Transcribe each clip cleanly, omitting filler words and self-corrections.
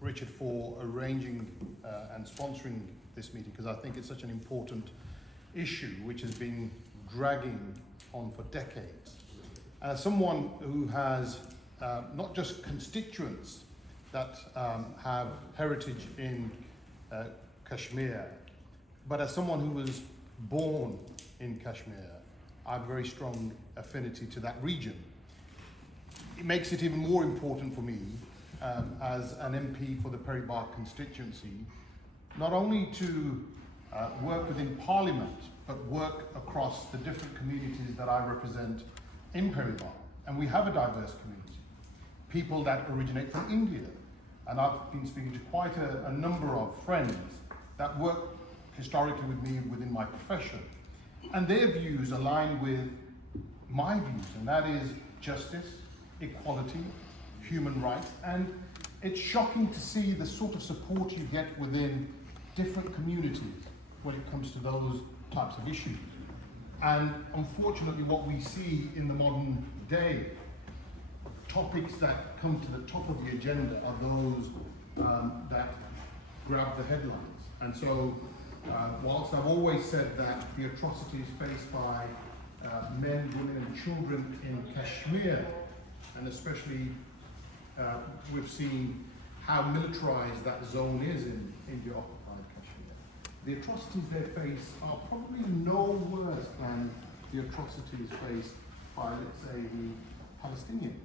Richard for arranging and sponsoring this meeting, because I think it's such an important issue which has been dragging on for decades. As someone who has not just constituents that have heritage in Kashmir, but as someone who was born in Kashmir, I have a very strong affinity to that region. It makes it even more important for me as an MP for the Barr constituency, not only to work within Parliament, but work across the different communities that I represent in Barr. And we have a diverse community. People that originate from India. And I've been speaking to quite a number of friends that work historically with me within my profession. And their views align with my views, and that is justice, equality, human rights. And it's shocking to see the sort of support you get within different communities when it comes to those types of issues. And unfortunately, what we see in the modern day, topics that come to the top of the agenda are those that grab the headlines. And so, whilst I've always said that the atrocities faced by men, women and children in Kashmir, and especially we've seen how militarized that zone is in India-occupied Kashmir. The atrocities they face are probably no worse than the atrocities faced by, let's say, the Palestinians,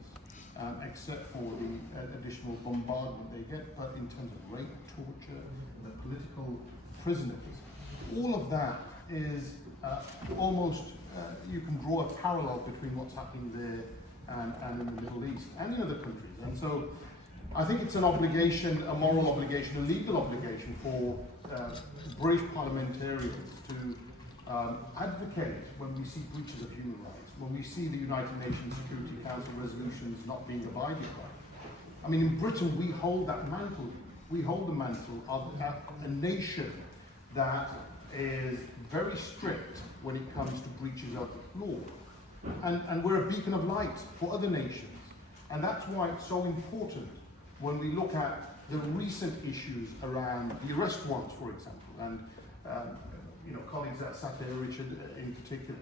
except for the additional bombardment they get. But in terms of rape, torture, the political prisoners, all of that is almost, you can draw a parallel between what's happening there and in the Middle East and in other countries. And so I think it's an obligation, a moral obligation, a legal obligation for British parliamentarians to advocate when we see breaches of human rights, when we see the United Nations Security Council resolutions not being abided by. I mean, in Britain, we hold that mantle. We hold the mantle of a nation that is very strict when it comes to breaches of law. And we're a beacon of light for other nations. And that's why it's so important when we look at the recent issues around the arrest warrants, for example, and colleagues that sat there, Richard in particular,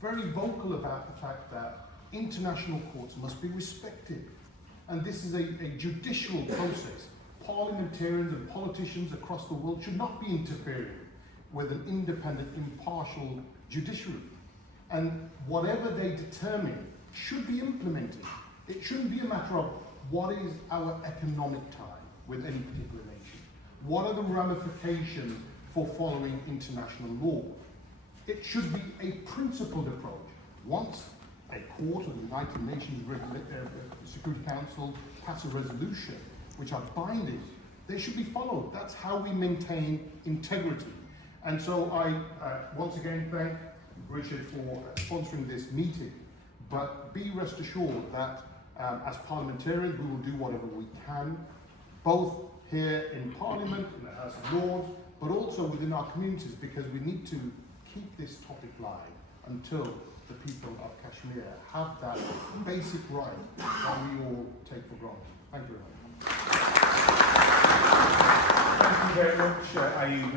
very vocal about the fact that international courts must be respected. And this is a judicial process. Parliamentarians and politicians across the world should not be interfering with an independent, impartial judiciary. And whatever they determine should be implemented. It shouldn't be a matter of what is our economic tie with any particular nation. What are the ramifications for following international law? It should be a principled approach. Once a court of the United Nations Security Council pass a resolution which are binding, they should be followed. That's how we maintain integrity. And so I once again thank Richard for sponsoring this meeting, but be rest assured that as parliamentarians we will do whatever we can, both here in Parliament, in the House of Lords, but also within our communities, because we need to keep this topic live until the people of Kashmir have that basic right that we all take for granted. Thank you very much. Thank you very much, Ayoub.